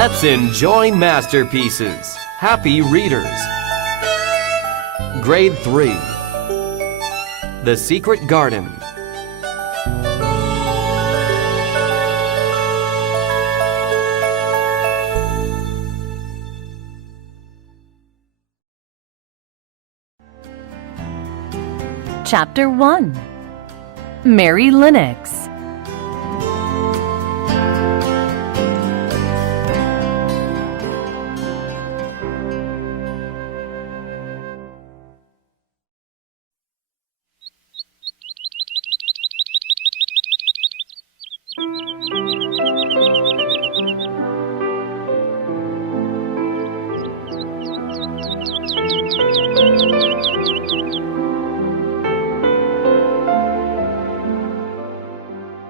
Let's enjoy masterpieces. Happy readers. Grade 3. The Secret Garden. Chapter 1. Mary Lennox.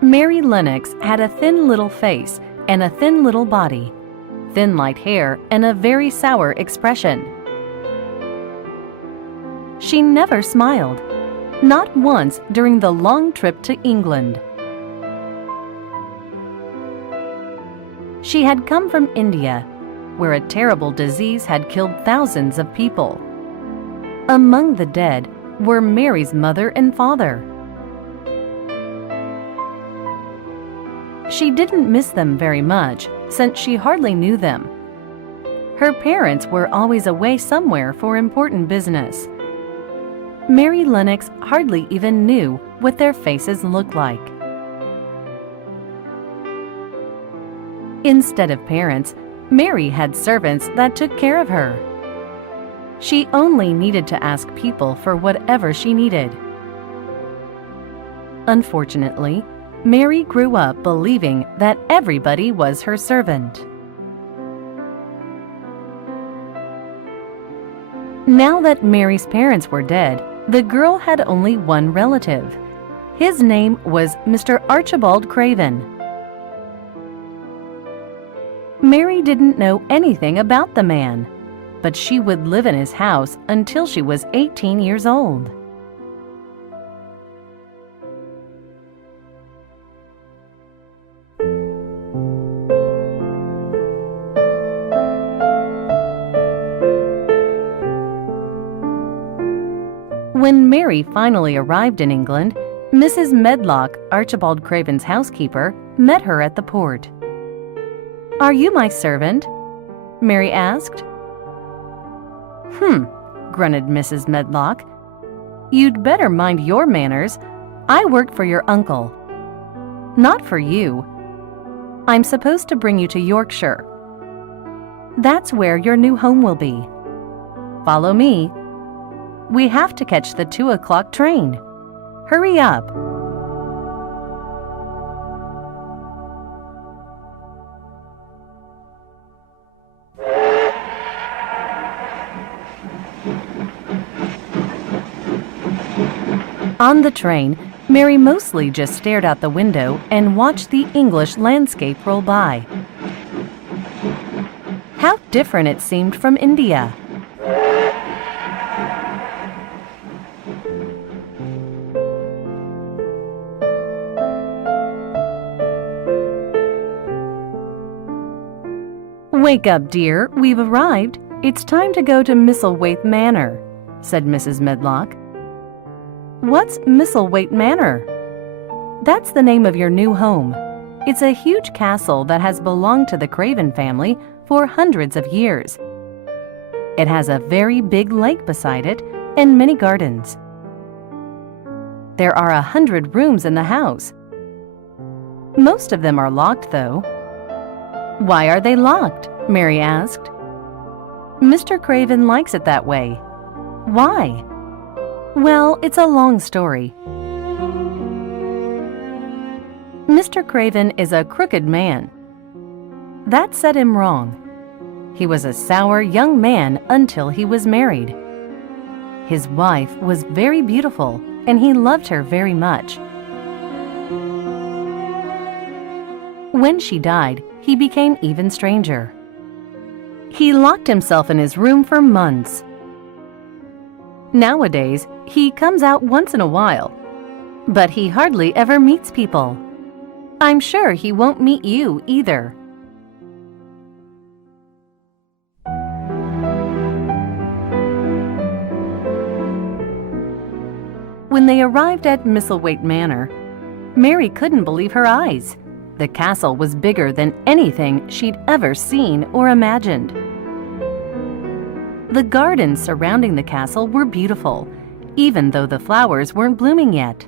Mary Lennox had a thin little face and a thin little body, thin light hair and a very sour expression. She never smiled, not once during the long trip to England. She had come from India, where a terrible disease had killed thousands of people. Among the dead were Mary's mother and father. She didn't miss them very much, since she hardly knew them. Her parents were always away somewhere for important business. Mary Lennox hardly even knew what their faces looked like. Instead of parents, Mary had servants that took care of her. She only needed to ask people for whatever she needed. Unfortunately, Mary grew up believing that everybody was her servant. Now that Mary's parents were dead, the girl had only one relative. His name was Mr. Archibald Craven. Mary didn't know anything about the man, but she would live in his house until she was 18 years old. When Mary finally arrived in England, Mrs. Medlock, Archibald Craven's housekeeper, met her at the port. "Are you my servant?" Mary asked. Grunted Mrs. Medlock. "You'd better mind your manners. I work for your uncle. Not for you. I'm supposed to bring you to Yorkshire. That's where your new home will be. Follow me. We have to catch the 2 o'clock train. Hurry up." On the train, Mary mostly just stared out the window and watched the English landscape roll by. How different it seemed from India. "Wake up, dear. We've arrived. It's time to go to Misselthwaite Manor," said Mrs. Medlock. "What's Misselthwaite Manor?" "That's the name of your new home. It's a huge castle that has belonged to the Craven family for hundreds of years. It has a very big lake beside it and many gardens. There are 100 rooms in the house. Most of them are locked, though." "Why are they locked?" Mary asked. "Mr. Craven likes it that way." "Why?" "Well, it's a long story. Mr. Craven is a crooked man. That set him wrong. He was a sour young man until he was married. His wife was very beautiful, and he loved her very much. When she died, he became even stranger. He locked himself in his room for months. Nowadays, he comes out once in a while, but he hardly ever meets people. I'm sure he won't meet you either." When they arrived at Misselthwaite Manor, Mary couldn't believe her eyes. The castle was bigger than anything she'd ever seen or imagined. The gardens surrounding the castle were beautiful, even though the flowers weren't blooming yet.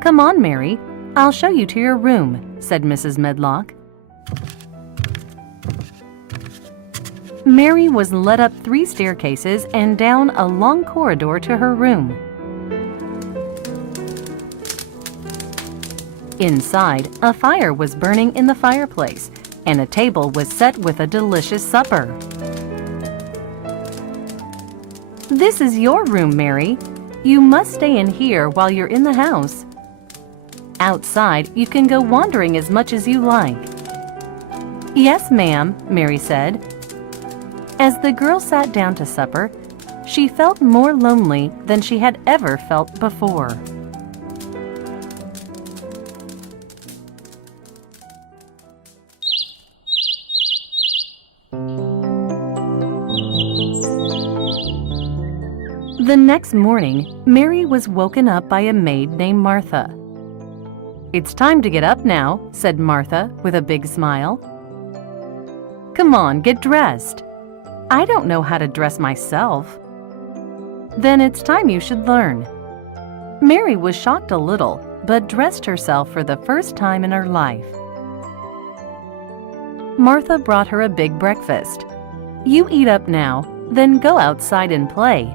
"Come on, Mary. I'll show you to your room," said Mrs. Medlock. Mary was led up 3 staircases and down a long corridor to her room. Inside, a fire was burning in the fireplace, and a table was set with a delicious supper. "This is your room, Mary. You must stay in here while you're in the house. Outside, you can go wandering as much as you like." "Yes, ma'am," Mary said. As the girl sat down to supper, she felt more lonely than she had ever felt before. The next morning, Mary was woken up by a maid named Martha. "It's time to get up now," said Martha with a big smile. "Come on, get dressed." "I don't know how to dress myself." "Then it's time you should learn." Mary was shocked a little, but dressed herself for the first time in her life. Martha brought her a big breakfast. "You eat up now, then go outside and play."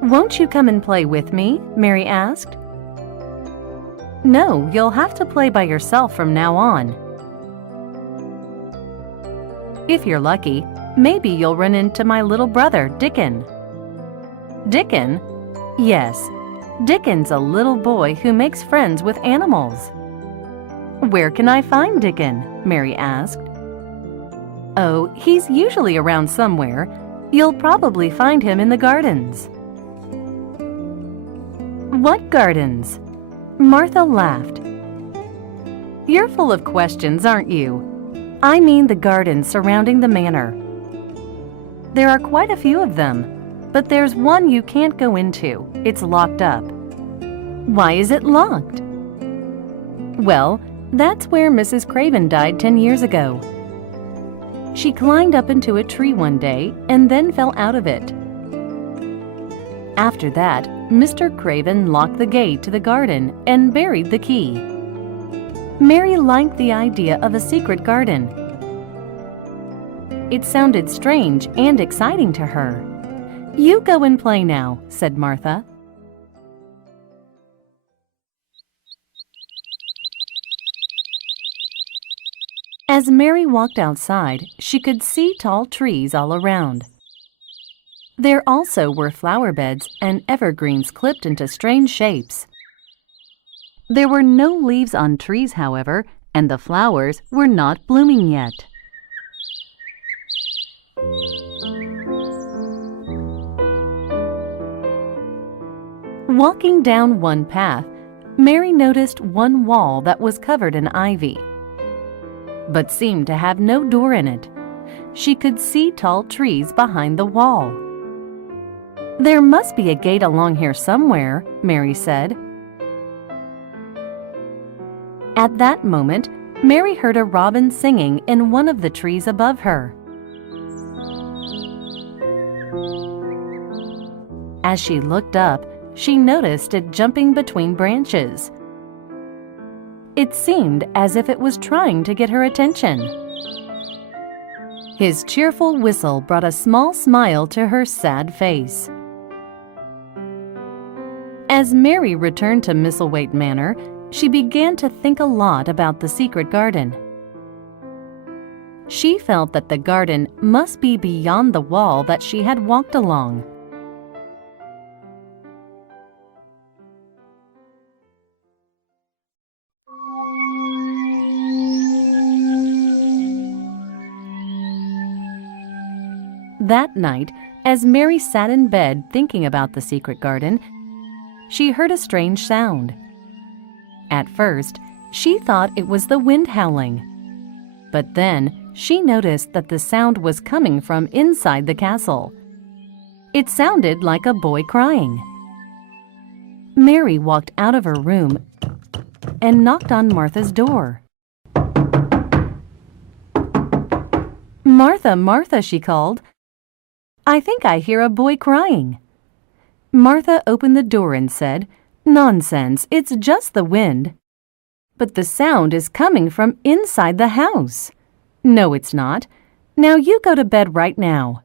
"Won't you come and play with me?" Mary asked. "No, you'll have to play by yourself from now on. If you're lucky, maybe you'll run into my little brother, Dickon." "Dickon?" "Yes, Dickon's a little boy who makes friends with animals." "Where can I find Dickon?" Mary asked. "Oh, he's usually around somewhere. You'll probably find him in the gardens." "What gardens?" Martha laughed. "You're full of questions, aren't you? I mean the gardens surrounding the manor. There are quite a few of them, but there's one you can't go into. It's locked up." "Why is it locked?" "Well, that's where Mrs. Craven died 10 years ago. She climbed up into a tree one day and then fell out of it. After that, Mr. Craven locked the gate to the garden and buried the key." Mary liked the idea of a secret garden. It sounded strange and exciting to her. "You go and play now," said Martha. As Mary walked outside, she could see tall trees all around. There also were flower beds and evergreens clipped into strange shapes. There were no leaves on trees, however, and the flowers were not blooming yet. Walking down one path, Mary noticed one wall that was covered in ivy, but seemed to have no door in it. She could see tall trees behind the wall. "There must be a gate along here somewhere," Mary said. At that moment, Mary heard a robin singing in one of the trees above her. As she looked up, she noticed it jumping between branches. It seemed as if it was trying to get her attention. His cheerful whistle brought a small smile to her sad face. As Mary returned to Misselthwaite Manor, she began to think a lot about the secret garden. She felt that the garden must be beyond the wall that she had walked along. That night, as Mary sat in bed thinking about the secret garden, she heard a strange sound. At first, she thought it was the wind howling. But then, she noticed that the sound was coming from inside the castle. It sounded like a boy crying. Mary walked out of her room and knocked on Martha's door. "Martha, Martha," she called. "I think I hear a boy crying." Martha opened the door and said, "Nonsense, it's just the wind." "But the sound is coming from inside the house." "No, it's not. Now you go to bed right now."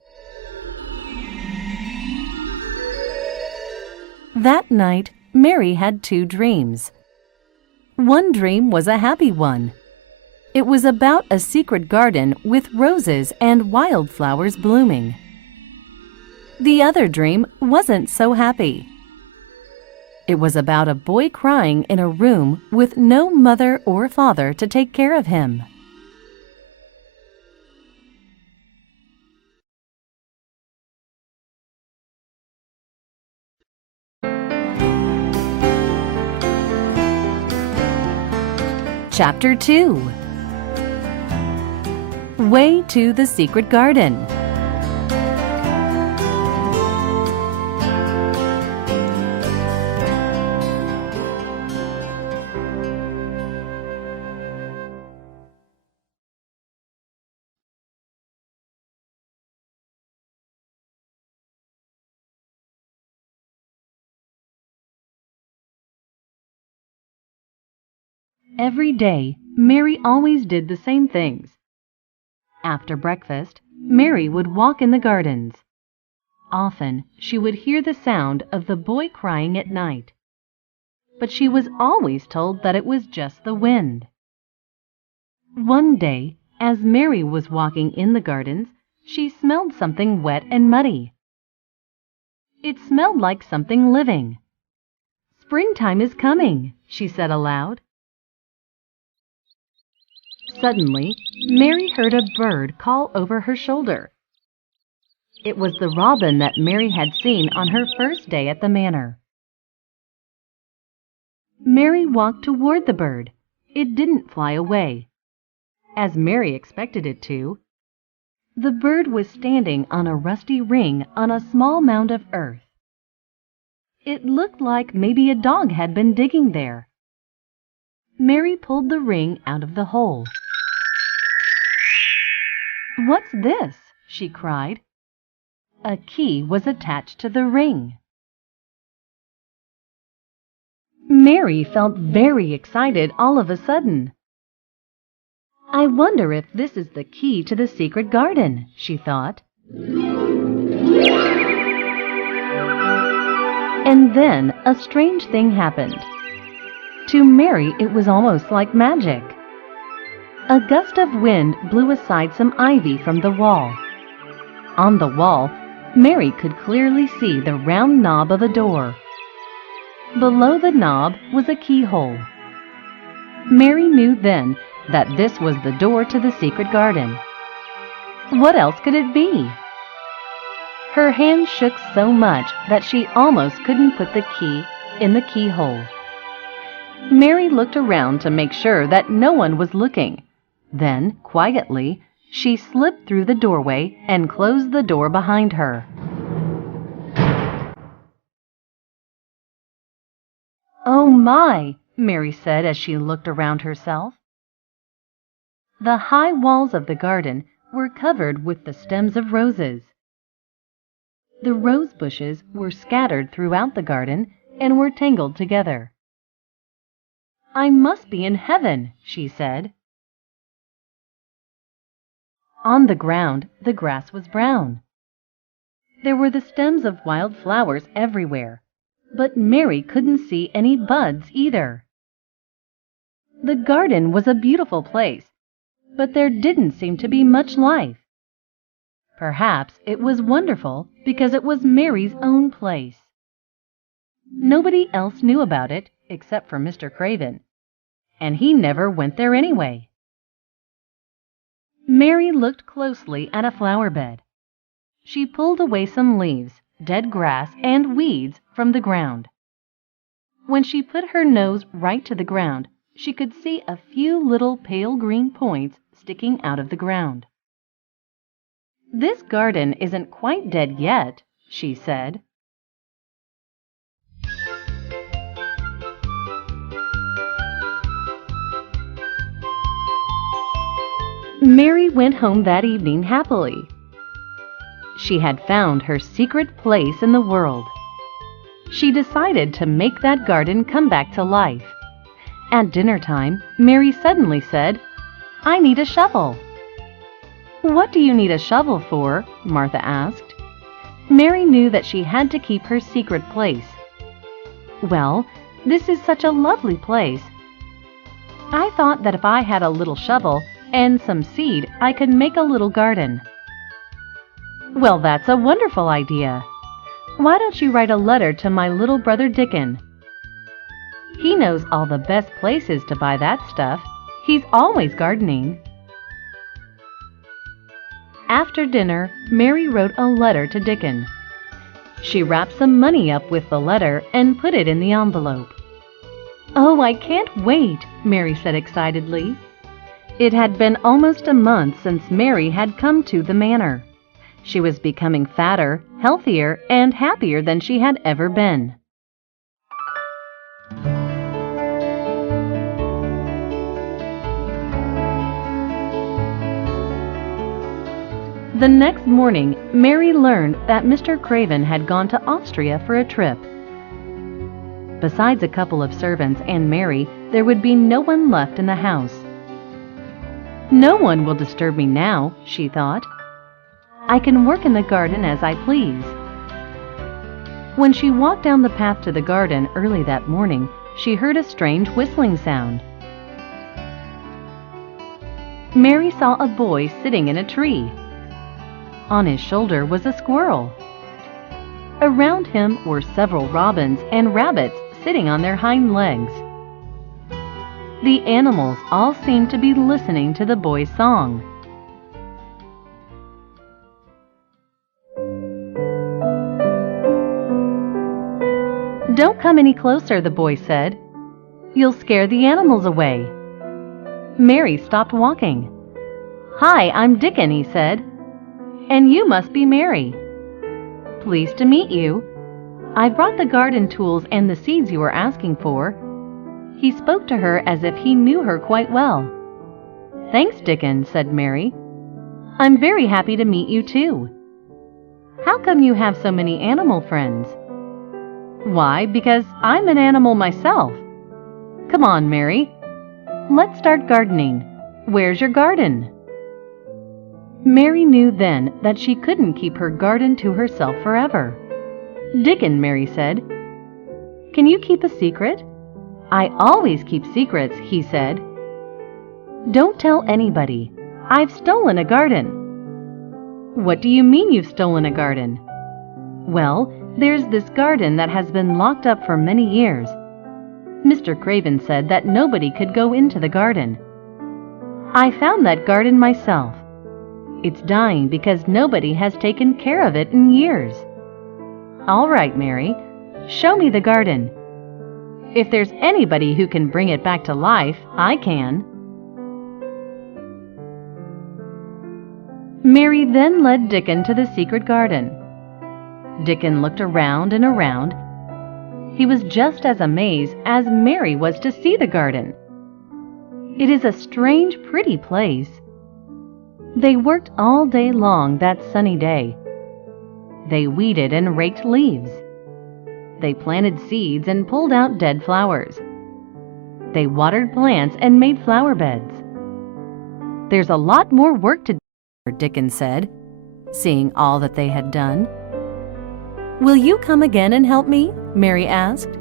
That night, Mary had 2 dreams. One dream was a happy one. It was about a secret garden with roses and wildflowers blooming. The other dream wasn't so happy. It was about a boy crying in a room with no mother or father to take care of him. Chapter 2. Way to the Secret Garden. Every day, Mary always did the same things. After breakfast, Mary would walk in the gardens. Often, she would hear the sound of the boy crying at night. But she was always told that it was just the wind. One day, as Mary was walking in the gardens, she smelled something wet and muddy. It smelled like something living. "Springtime is coming," she said aloud. Suddenly, Mary heard a bird call over her shoulder. It was the robin that Mary had seen on her first day at the manor. Mary walked toward the bird. It didn't fly away, as Mary expected it to. The bird was standing on a rusty ring on a small mound of earth. It looked like maybe a dog had been digging there. Mary pulled the ring out of the hole. "What's this?" she cried. A key was attached to the ring. Mary felt very excited all of a sudden. "I wonder if this is the key to the secret garden," she thought. And then a strange thing happened. To Mary, it was almost like magic. A gust of wind blew aside some ivy from the wall. On the wall, Mary could clearly see the round knob of a door. Below the knob was a keyhole. Mary knew then that this was the door to the secret garden. What else could it be? Her hand shook so much that she almost couldn't put the key in the keyhole. Mary looked around to make sure that no one was looking. Then, quietly, she slipped through the doorway and closed the door behind her. "Oh my!" Mary said as she looked around herself. The high walls of the garden were covered with the stems of roses. The rose bushes were scattered throughout the garden and were tangled together. "I must be in heaven," she said. On the ground, the grass was brown. There were the stems of wild flowers everywhere, but Mary couldn't see any buds either. The garden was a beautiful place, but there didn't seem to be much life. Perhaps it was wonderful because it was Mary's own place. Nobody else knew about it except for Mr. Craven, and he never went there anyway. Mary looked closely at a flower bed. She pulled away some leaves, dead grass, and weeds from the ground. When she put her nose right to the ground, she could see a few little pale green points sticking out of the ground. "This garden isn't quite dead yet," she said. Mary went home that evening happily. She had found her secret place in the world. She decided to make that garden come back to life. At dinner time, Mary suddenly said, "I need a shovel." "What do you need a shovel for?" Martha asked. Mary knew that she had to keep her secret place. "Well, this is such a lovely place. I thought that if I had a little shovel and some seed, I could make a little garden." "Well, that's a wonderful idea. Why don't you write a letter to my little brother Dickon? He knows all the best places to buy that stuff. He's always gardening." After dinner, Mary wrote a letter to Dickon. She wrapped some money up with the letter and put it in the envelope. "Oh, I can't wait," Mary said excitedly. It had been almost a month since Mary had come to the manor. She was becoming fatter, healthier, and happier than she had ever been. The next morning, Mary learned that Mr. Craven had gone to Austria for a trip. Besides a couple of servants and Mary, there would be no one left in the house. "No one will disturb me now," she thought. "I can work in the garden as I please." When she walked down the path to the garden early that morning, she heard a strange whistling sound. Mary saw a boy sitting in a tree. On his shoulder was a squirrel. Around him were several robins and rabbits sitting on their hind legs. The animals all seemed to be listening to the boy's song. "Don't come any closer," the boy said. "You'll scare the animals away." Mary stopped walking. "Hi, I'm Dickon," he said. "And you must be Mary." "Pleased to meet you. I've brought the garden tools and the seeds you were asking for." He spoke to her as if he knew her quite well. "Thanks, Dickon," said Mary. "I'm very happy to meet you too. How come you have so many animal friends?" "Why, because I'm an animal myself. Come on, Mary. Let's start gardening. Where's your garden?" Mary knew then that she couldn't keep her garden to herself forever. "Dickon," Mary said, "can you keep a secret?" "I always keep secrets," he said. "Don't tell anybody. I've stolen a garden." "What do you mean you've stolen a garden?" "Well, there's this garden that has been locked up for many years. Mr. Craven said that nobody could go into the garden. I found that garden myself. It's dying because nobody has taken care of it in years." "All right, Mary. Show me the garden. If there's anybody who can bring it back to life, I can." Mary then led Dickon to the secret garden. Dickon looked around and around. He was just as amazed as Mary was to see the garden. It is a strange, pretty place. They worked all day long that sunny day. They weeded and raked leaves. They planted seeds and pulled out dead flowers. They watered plants and made flower beds. "There's a lot more work to do," Dickon said, seeing all that they had done. "Will you come again and help me?" Mary asked.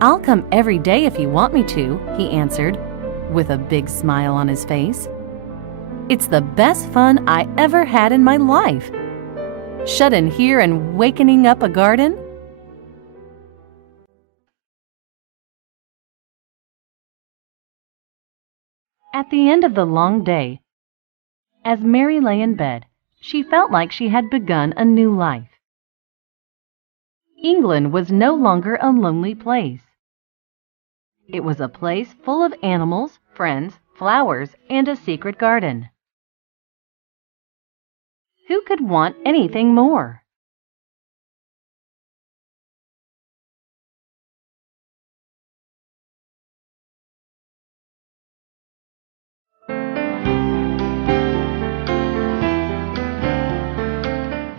"I'll come every day if you want me to," he answered, with a big smile on his face. "It's the best fun I ever had in my life. Shut in here and wakening up a garden." At the end of the long day, as Mary lay in bed, she felt like she had begun a new life. England was no longer a lonely place. It was a place full of animals, friends, flowers, and a secret garden. Who could want anything more?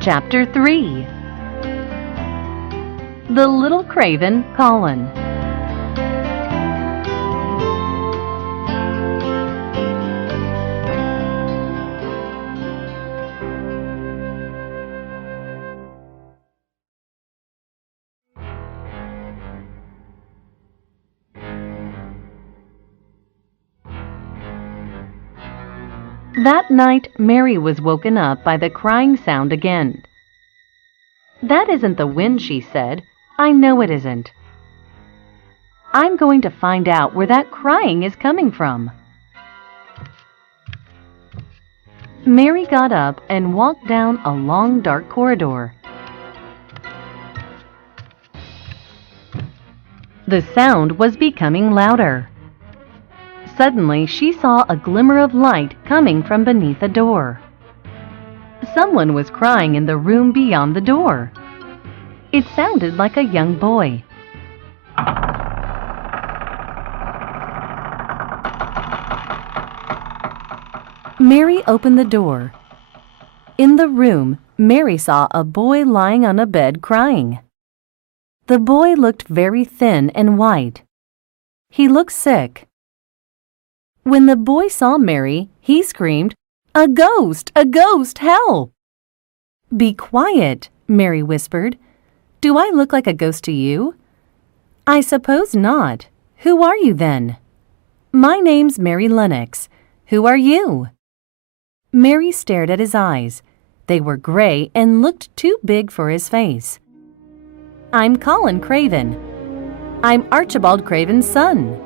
Chapter 3. The Little Craven, Colin. That night, Mary was woken up by the crying sound again. "That isn't the wind," she said. "I know it isn't. I'm going to find out where that crying is coming from." Mary got up and walked down a long, dark corridor. The sound was becoming louder. Suddenly, she saw a glimmer of light coming from beneath a door. Someone was crying in the room beyond the door. It sounded like a young boy. Mary opened the door. In the room, Mary saw a boy lying on a bed crying. The boy looked very thin and white. He looked sick. When the boy saw Mary, he screamed, "A ghost! A ghost! Help!" "Be quiet," Mary whispered. "Do I look like a ghost to you?" "I suppose not. Who are you then?" "My name's Mary Lennox. Who are you?" Mary stared at his eyes. They were gray and looked too big for his face. "I'm Colin Craven. I'm Archibald Craven's son."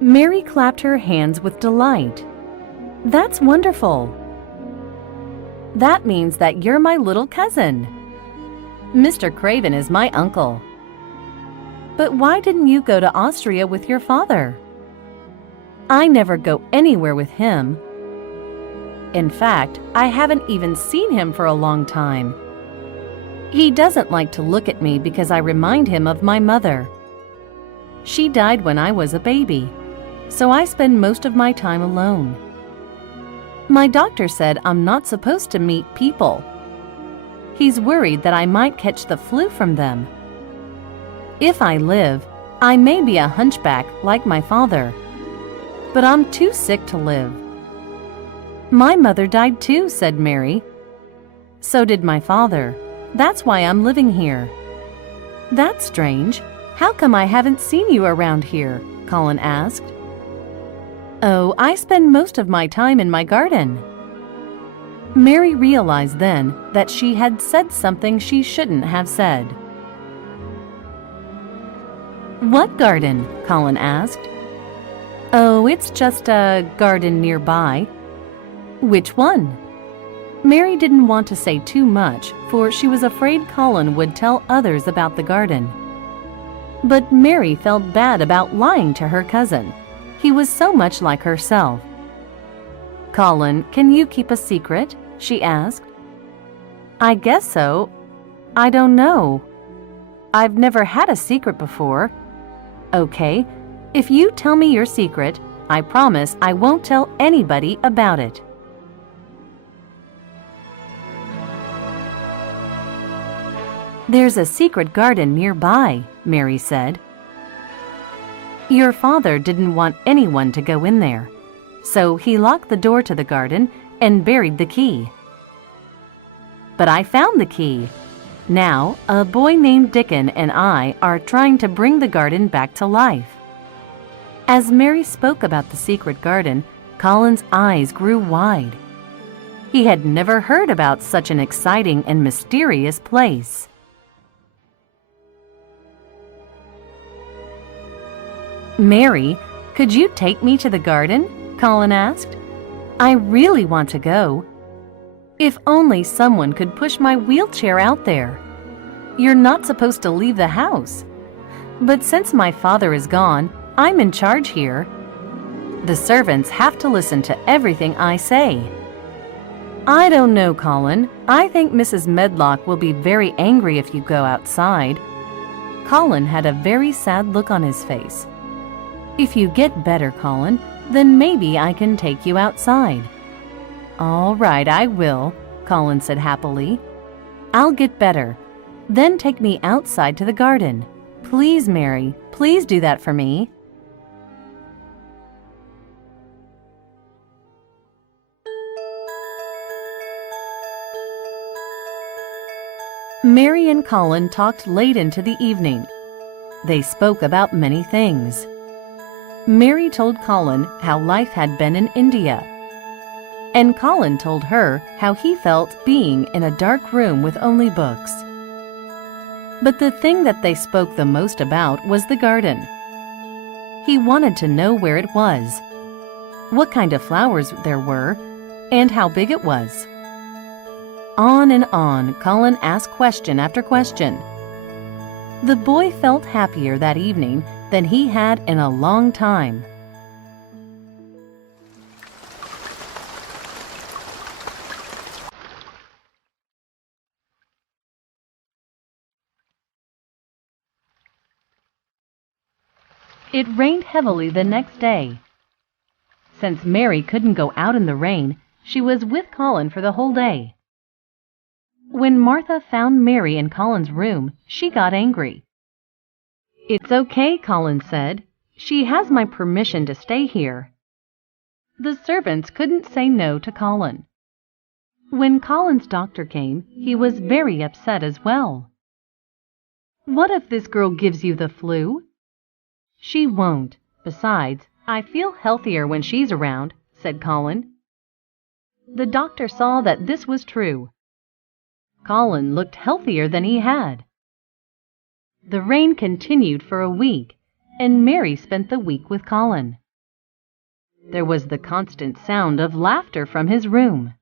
Mary clapped her hands with delight. "That's wonderful. That means that you're my little cousin. Mr. Craven is my uncle. But why didn't you go to Austria with your father?" "I never go anywhere with him. In fact, I haven't even seen him for a long time. He doesn't like to look at me because I remind him of my mother. She died when I was a baby, so I spend most of my time alone. My doctor said I'm not supposed to meet people. He's worried that I might catch the flu from them. If I live, I may be a hunchback like my father, but I'm too sick to live." "My mother died too," said Mary. "So did my father. That's why I'm living here." "That's strange. How come I haven't seen you around here?" Colin asked. "Oh, I spend most of my time in my garden." Mary realized then that she had said something she shouldn't have said. "What garden?" Colin asked. "Oh, it's just a garden nearby." "Which one?" Mary didn't want to say too much, for she was afraid Colin would tell others about the garden. But Mary felt bad about lying to her cousin. He was so much like herself. "Colin, can you keep a secret?" she asked. "I guess so. I don't know. I've never had a secret before." "Okay, if you tell me your secret, I promise I won't tell anybody about it." "There's a secret garden nearby," Mary said. "Your father didn't want anyone to go in there, so he locked the door to the garden and buried the key. But I found the key. Now, a boy named Dickon and I are trying to bring the garden back to life." As Mary spoke about the secret garden, Colin's eyes grew wide. He had never heard about such an exciting and mysterious place. "Mary, could you take me to the garden?" Colin asked. "I really want to go. If only someone could push my wheelchair out there. You're not supposed to leave the house. But since my father is gone, I'm in charge here. The servants have to listen to everything I say." "I don't know, Colin. I think Mrs. Medlock will be very angry if you go outside." Colin had a very sad look on his face. "If you get better, Colin, then maybe I can take you outside." All right, I will, Colin said happily. I'll get better. Then take me outside to the garden. Please, Mary, please do that for me. Mary and Colin talked late into the evening. They spoke about many things. Mary told Colin how life had been in India, and Colin told her how he felt being in a dark room with only books. But the thing that they spoke the most about was the garden. He wanted to know where it was, what kind of flowers there were, and how big it was. On and on, Colin asked question after question. The boy felt happier that evening than he had in a long time. It rained heavily the next day. Since Mary couldn't go out in the rain, she was with Colin for the whole day. When Martha found Mary in Colin's room, she got angry. "It's okay," Colin said. "She has my permission to stay here." The servants couldn't say no to Colin. When Colin's doctor came, he was very upset as well. "What if this girl gives you the flu?" "She won't. Besides, I feel healthier when she's around," said Colin. The doctor saw that this was true. Colin looked healthier than he had. The rain continued for a week, and Mary spent the week with Colin. There was the constant sound of laughter from his room.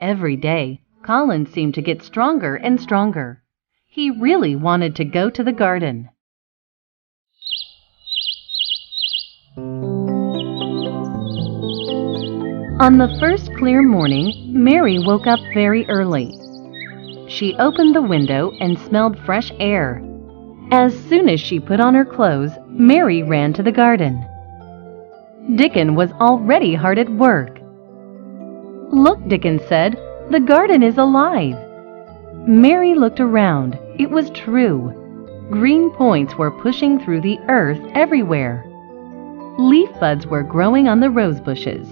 Every day, Colin seemed to get stronger and stronger. He really wanted to go to the garden. On the first clear morning, Mary woke up very early. She opened the window and smelled fresh air. As soon as she put on her clothes, Mary ran to the garden. Dickon was already hard at work. "Look," Dickon said, "the garden is alive." Mary looked around. It was true. Green points were pushing through the earth everywhere. Leaf buds were growing on the rose bushes.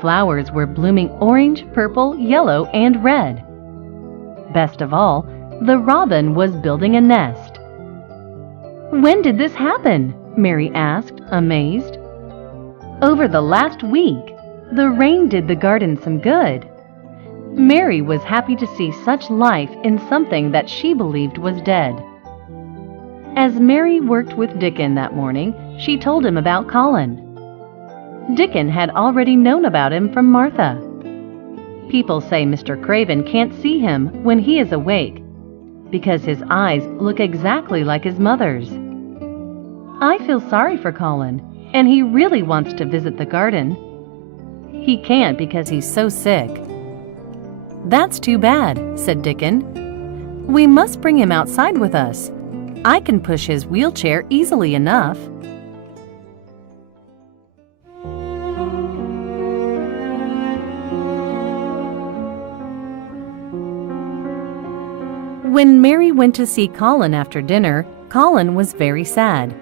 Flowers were blooming orange, purple, yellow, and red. Best of all, the robin was building a nest. "When did this happen?" Mary asked, amazed. "Over the last week. The rain did the garden some good." Mary was happy to see such life in something that she believed was dead. As Mary worked with Dickon that morning, she told him about Colin. Dickon had already known about him from Martha. People say Mr. Craven can't see him when he is awake, because his eyes look exactly like his mother's. I feel sorry for Colin, and he really wants to visit the garden. He can't because he's so sick. "That's too bad," said Dickon. "We must bring him outside with us. I can push his wheelchair easily enough." When Mary went to see Colin after dinner, Colin was very sad.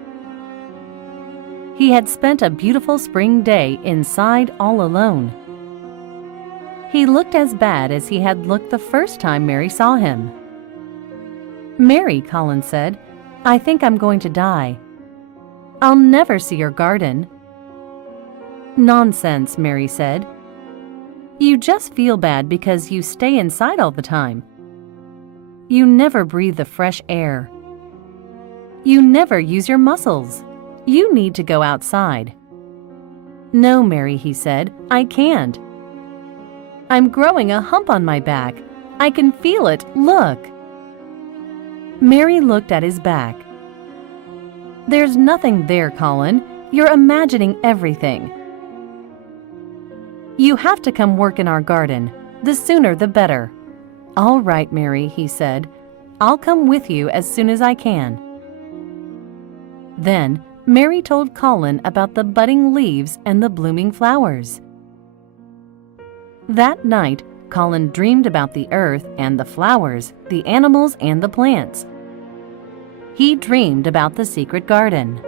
He had spent a beautiful spring day inside all alone. He looked as bad as he had looked the first time Mary saw him. "Mary," Colin said, "I think I'm going to die. I'll never see your garden." "Nonsense," Mary said. "You just feel bad because you stay inside all the time. You never breathe the fresh air. You never use your muscles. You need to go outside." "No, Mary," he said, "I can't. I'm growing a hump on my back. I can feel it. Look." Mary looked at his back. "There's nothing there, Colin. You're imagining everything. You have to come work in our garden. The sooner the better." "All right, Mary," he said. "I'll come with you as soon as I can." Then Mary told Colin about the budding leaves and the blooming flowers. That night, Colin dreamed about the earth and the flowers, the animals and the plants. He dreamed about the secret garden.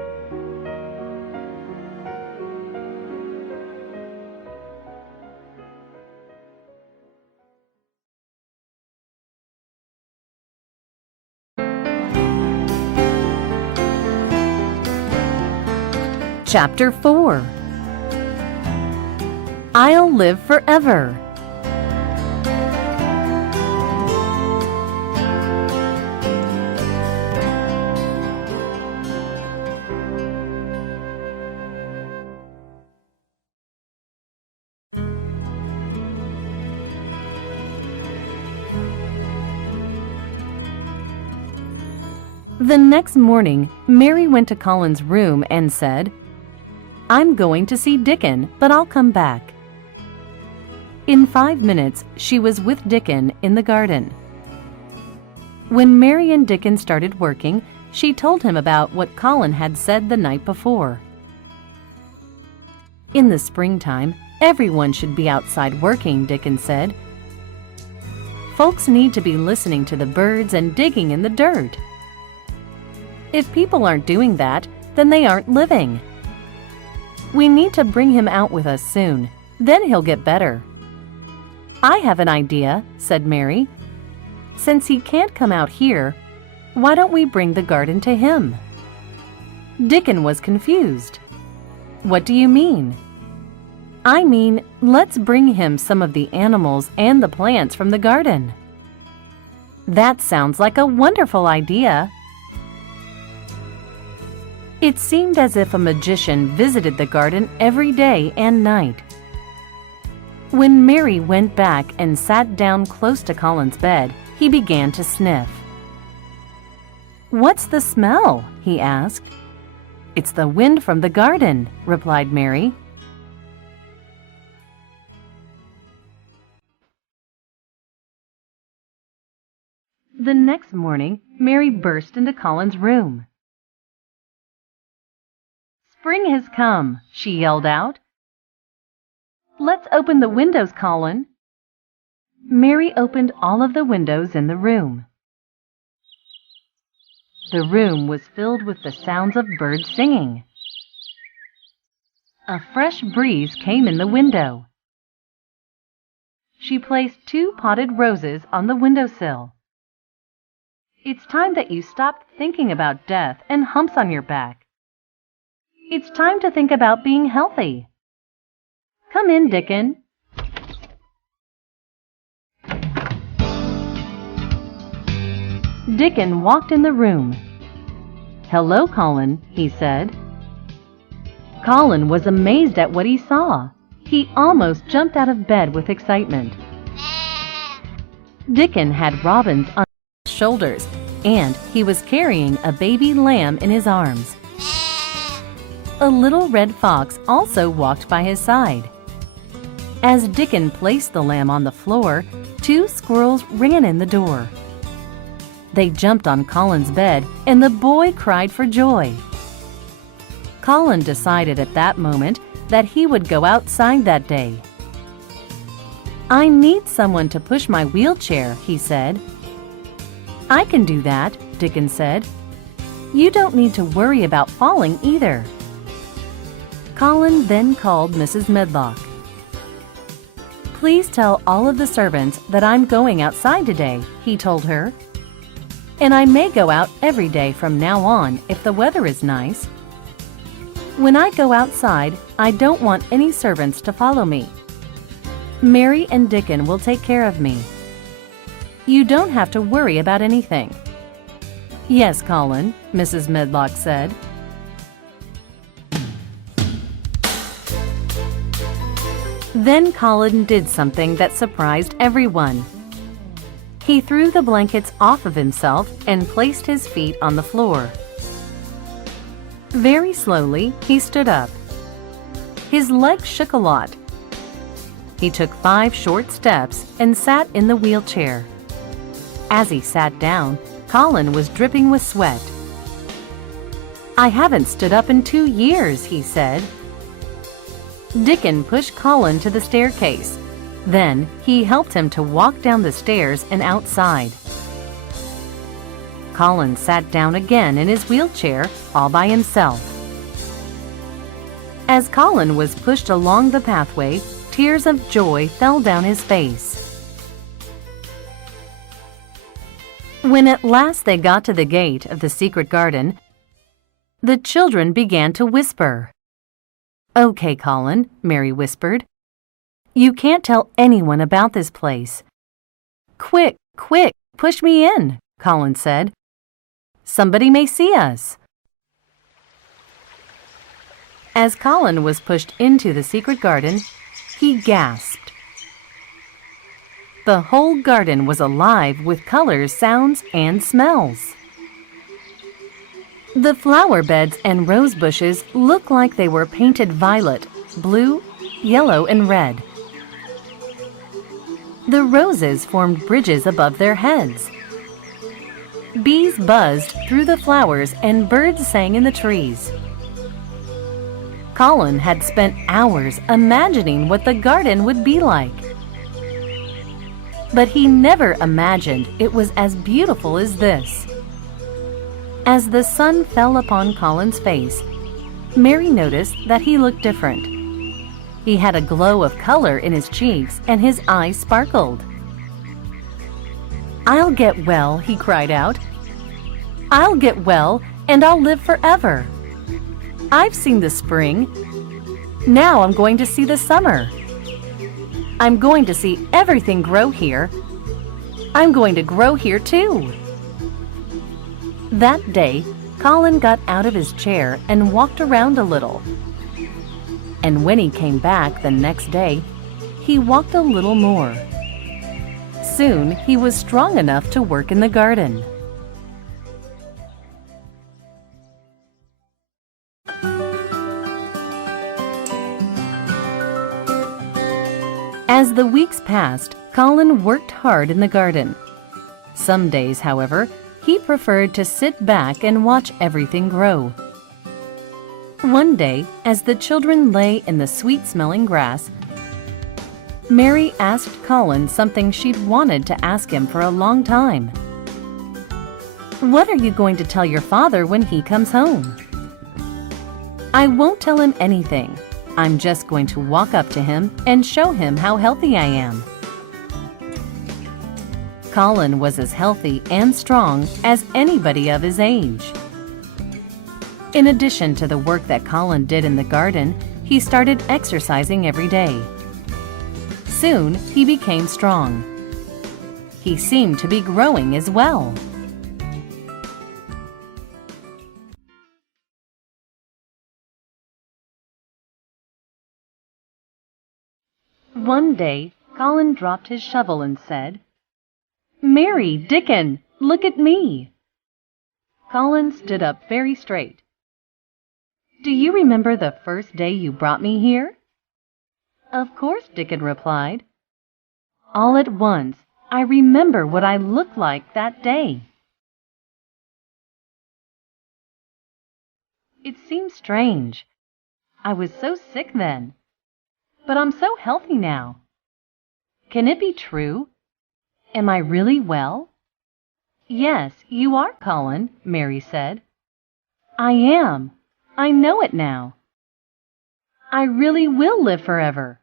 Chapter 4. I'll live forever. The next morning, Mary went to Colin's room and said, "I'm going to see Dickon, but I'll come back." In 5 minutes, she was with Dickon in the garden. When Mary and Dickon started working, she told him about what Colin had said the night before. "In the springtime, everyone should be outside working," Dickon said. "Folks need to be listening to the birds and digging in the dirt. If people aren't doing that, then they aren't living. We need to bring him out with us soon, then he'll get better." "I have an idea," said Mary. "Since he can't come out here, why don't we bring the garden to him?" Dickon was confused. "What do you mean?" "I mean, let's bring him some of the animals and the plants from the garden." "That sounds like a wonderful idea." It seemed as if a magician visited the garden every day and night. When Mary went back and sat down close to Colin's bed, he began to sniff. "What's the smell?" he asked. "It's the wind from the garden," replied Mary. The next morning, Mary burst into Colin's room. "Spring has come," she yelled out. "Let's open the windows, Colin." Mary opened all of the windows in the room. The room was filled with the sounds of birds singing. A fresh breeze came in the window. She placed 2 potted roses on the windowsill. "It's time that you stopped thinking about death and humps on your back. It's time to think about being healthy. Come in, Dickon." Dickon walked in the room. "Hello, Colin," he said. Colin was amazed at what he saw. He almost jumped out of bed with excitement. Dickon had robins on his shoulders, and he was carrying a baby lamb in his arms. A little red fox also walked by his side. As Dickon placed the lamb on the floor, 2 squirrels ran in the door. They jumped on Colin's bed, and the boy cried for joy. Colin decided at that moment that he would go outside that day. "I need someone to push my wheelchair," he said. "I can do that," Dickon said. "You don't need to worry about falling either." Colin then called Mrs. Medlock. "Please tell all of the servants that I'm going outside today," he told her. "And I may go out every day from now on if the weather is nice. When I go outside, I don't want any servants to follow me. Mary and Dickon will take care of me. You don't have to worry about anything." "Yes, Colin," Mrs. Medlock said. Then Colin did something that surprised everyone. He threw the blankets off of himself and placed his feet on the floor. Very slowly, he stood up. His legs shook a lot. He took 5 short steps and sat in the wheelchair. As he sat down, Colin was dripping with sweat. "I haven't stood up in 2 years," he said. Dickon pushed Colin to the staircase. Then he helped him to walk down the stairs and outside. Colin sat down again in his wheelchair all by himself. As Colin was pushed along the pathway, tears of joy fell down his face. When at last they got to the gate of the secret garden, the children began to whisper. "Okay, Colin," Mary whispered. "You can't tell anyone about this place." "Quick, quick, push me in," Colin said. "Somebody may see us." As Colin was pushed into the secret garden, he gasped. The whole garden was alive with colors, sounds, and smells. The flower beds and rose bushes looked like they were painted violet, blue, yellow, and red. The roses formed bridges above their heads. Bees buzzed through the flowers and birds sang in the trees. Colin had spent hours imagining what the garden would be like. But he never imagined it was as beautiful as this. As the sun fell upon Colin's face, Mary noticed that he looked different. He had a glow of color in his cheeks and his eyes sparkled. "I'll get well," he cried out. "I'll get well and I'll live forever. I've seen the spring. Now I'm going to see the summer. I'm going to see everything grow here. I'm going to grow here too." That day, Colin got out of his chair and walked around a little. And when he came back the next day, he walked a little more. Soon, he was strong enough to work in the garden. As the weeks passed, Colin worked hard in the garden. Some days, however, he preferred to sit back and watch everything grow. One day, as the children lay in the sweet-smelling grass, Mary asked Colin something she'd wanted to ask him for a long time. "What are you going to tell your father when he comes home?" "I won't tell him anything. I'm just going to walk up to him and show him how healthy I am." Colin was as healthy and strong as anybody of his age. In addition to the work that Colin did in the garden, he started exercising every day. Soon, he became strong. He seemed to be growing as well. One day, Colin dropped his shovel and said, "Mary, Dickon, look at me." Colin stood up very straight. "Do you remember the first day you brought me here?" "Of course," Dickon replied. "All at once, I remember what I looked like that day." It seems strange. I was so sick then, but I'm so healthy now. Can it be true? Am I really well?" "Yes, you are, Colin," Mary said. "I am. I know it now. I really will live forever."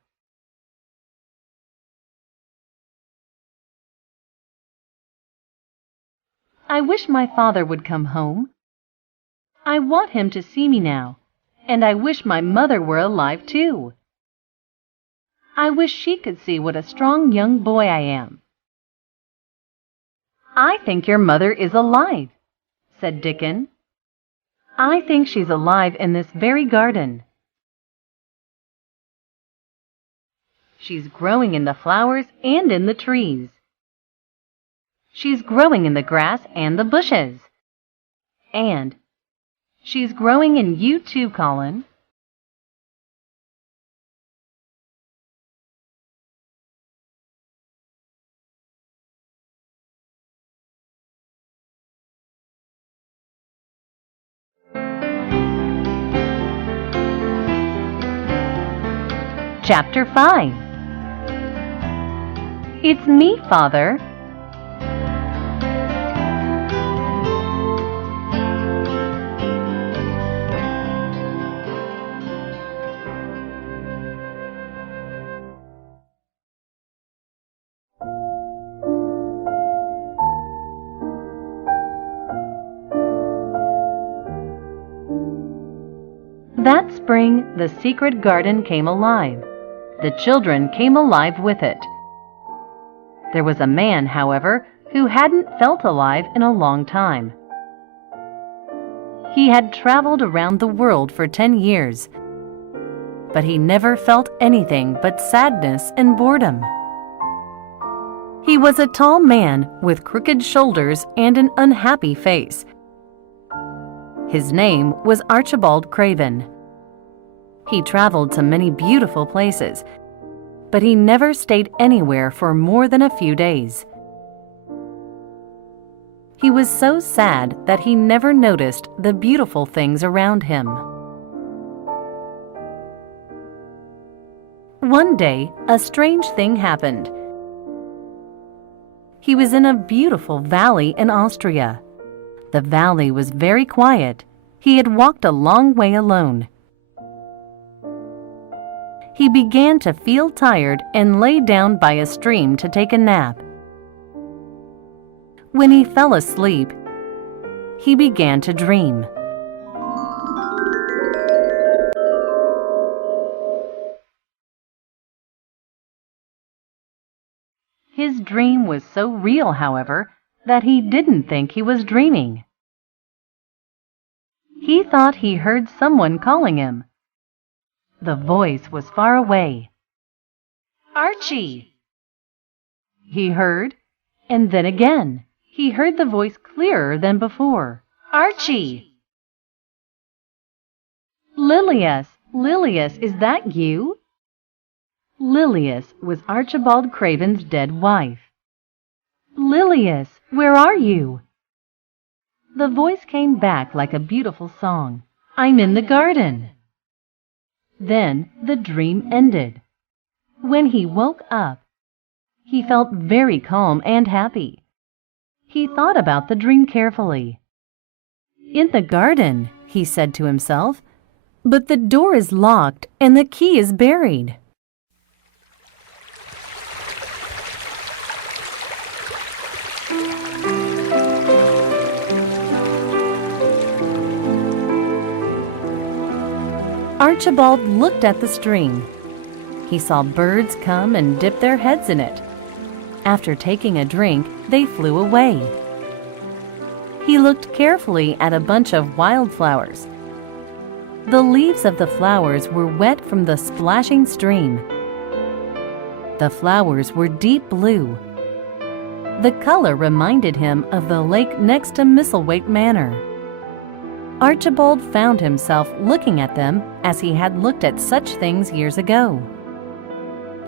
"I wish my father would come home. I want him to see me now, and I wish my mother were alive too. I wish she could see what a strong young boy I am." "I think your mother is alive," said Dickon. "I think she's alive in this very garden. She's growing in the flowers and in the trees. She's growing in the grass and the bushes. And she's growing in you too, Colin." Chapter 5. It's me, Father. That spring, the secret garden came alive. The children came alive with it. There was a man, however, who hadn't felt alive in a long time. He had traveled around the world for 10 years, but he never felt anything but sadness and boredom. He was a tall man with crooked shoulders and an unhappy face. His name was Archibald Craven. He traveled to many beautiful places, but he never stayed anywhere for more than a few days. He was so sad that he never noticed the beautiful things around him. One day, a strange thing happened. He was in a beautiful valley in Austria. The valley was very quiet. He had walked a long way alone. He began to feel tired and lay down by a stream to take a nap. When he fell asleep, he began to dream. His dream was so real, however, that he didn't think he was dreaming. He thought he heard someone calling him. The voice was far away. "Archie!" he heard, and then again he heard the voice clearer than before. "Archie!" "Lilias, Lilias, is that you?" Lilias was Archibald Craven's dead wife. "Lilias, where are you?" The voice came back like a beautiful song. "I'm in the garden." Then the dream ended. When he woke up, he felt very calm and happy. He thought about the dream carefully. "In the garden," he said to himself, "but the door is locked and the key is buried." Archibald looked at the stream. He saw birds come and dip their heads in it. After taking a drink, they flew away. He looked carefully at a bunch of wildflowers. The leaves of the flowers were wet from the splashing stream. The flowers were deep blue. The color reminded him of the lake next to Misselthwaite Manor. Archibald found himself looking at them as he had looked at such things years ago.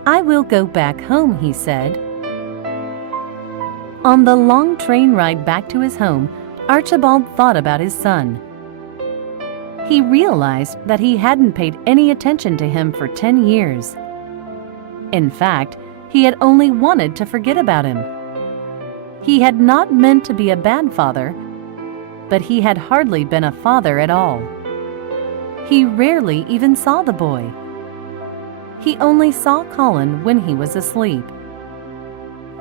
"I will go back home," he said. On the long train ride back to his home, Archibald thought about his son. He realized that he hadn't paid any attention to him for 10 years. In fact, he had only wanted to forget about him. He had not meant to be a bad father, but he had hardly been a father at all. He rarely even saw the boy. He only saw Colin when he was asleep.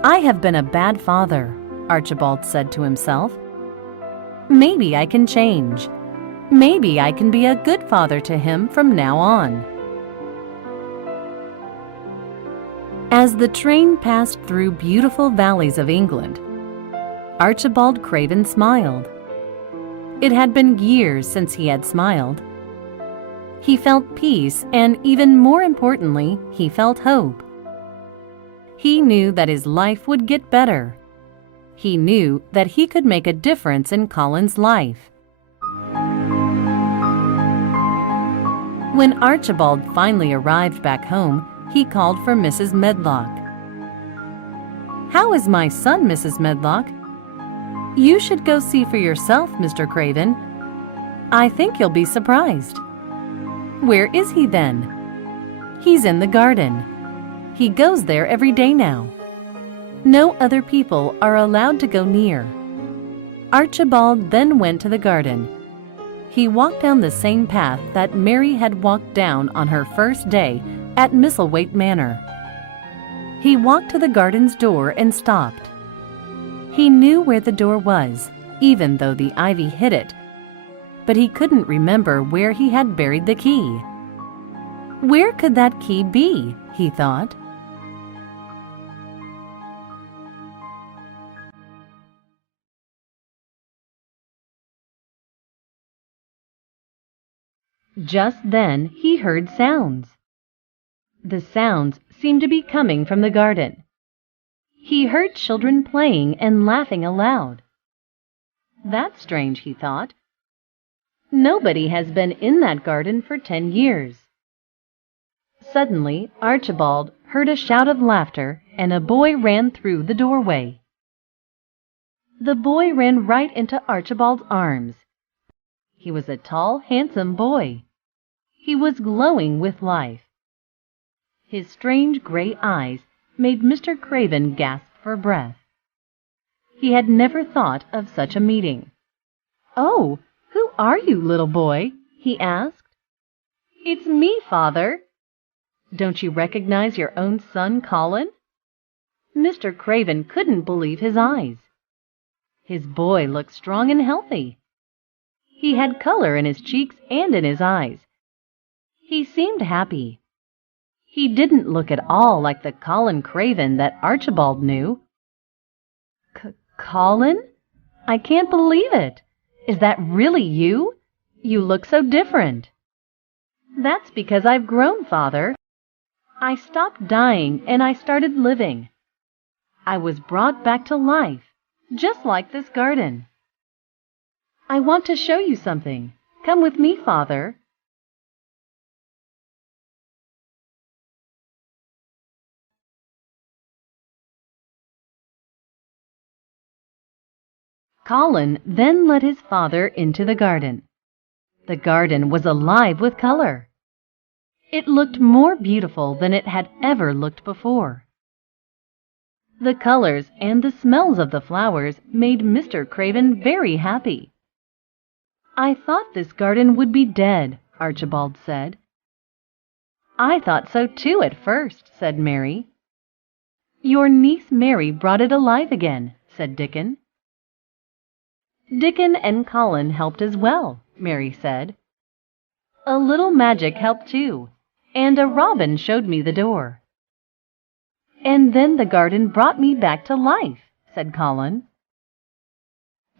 "I have been a bad father," Archibald said to himself. "Maybe I can change. Maybe I can be a good father to him from now on." As the train passed through beautiful valleys of England, Archibald Craven smiled. It had been years since he had smiled. He felt peace, and even more importantly, he felt hope. He knew that his life would get better. He knew that he could make a difference in Colin's life. When Archibald finally arrived back home, he called for Mrs. Medlock. "How is my son, Mrs. Medlock?" "You should go see for yourself, Mr. Craven. I think you'll be surprised." "Where is he then?" "He's in the garden. He goes there every day now." No other people are allowed to go near. Archibald then went to the garden. He walked down the same path that Mary had walked down on her first day at Misselthwaite Manor. He walked to the garden's door and stopped. He knew where the door was, even though the ivy hid it, but he couldn't remember where he had buried the key. Where could that key be? He thought. Just then he heard sounds. The sounds seemed to be coming from the garden. He heard children playing and laughing aloud. That's strange, he thought. Nobody has been in that garden for 10 years. Suddenly, Archibald heard a shout of laughter, and a boy ran through the doorway. The boy ran right into Archibald's arms. He was a tall, handsome boy. He was glowing with life. His strange gray eyes made Mr. Craven gasp for breath. He had never thought of such a meeting. "Oh, who are you, little boy?" he asked. "It's me, Father." "Don't you recognize your own son, Colin?" Mr. Craven couldn't believe his eyes. His boy looked strong and healthy. He had color in his cheeks and in his eyes. He seemed happy. He didn't look at all like the Colin Craven that Archibald knew. "Colin? I can't believe it. Is that really you? You look so different." "That's because I've grown, Father. I stopped dying and I started living. I was brought back to life, just like this garden. I want to show you something. Come with me, Father." Colin then led his father into the garden. The garden was alive with color. It looked more beautiful than it had ever looked before. The colors and the smells of the flowers made Mr. Craven very happy. "I thought this garden would be dead," Archibald said. "I thought so too at first," said Mary. "Your niece Mary brought it alive again," said Dickon. "Dickon and Colin helped as well," Mary said. "A little magic helped too, and a robin showed me the door." "And then the garden brought me back to life," said Colin.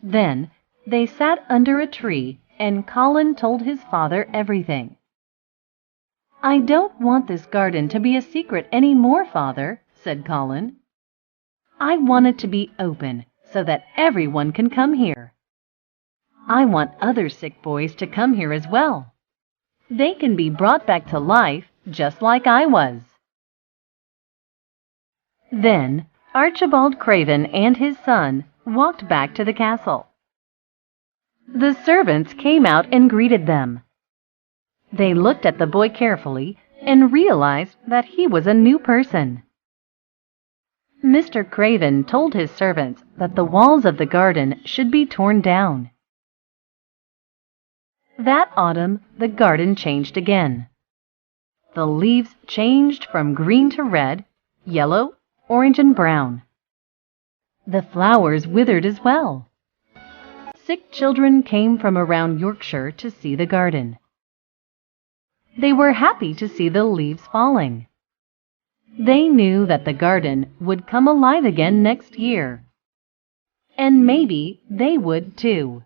Then they sat under a tree, and Colin told his father everything. "I don't want this garden to be a secret any more, Father," said Colin. "I want it to be open so that everyone can come here. I want other sick boys to come here as well. They can be brought back to life just like I was." Then Archibald Craven and his son walked back to the castle. The servants came out and greeted them. They looked at the boy carefully and realized that he was a new person. Mr. Craven told his servants that the walls of the garden should be torn down. That autumn, the garden changed again. The leaves changed from green to red, yellow, orange, and brown. The flowers withered as well. Sick children came from around Yorkshire to see the garden. They were happy to see the leaves falling. They knew that the garden would come alive again next year. And maybe they would too.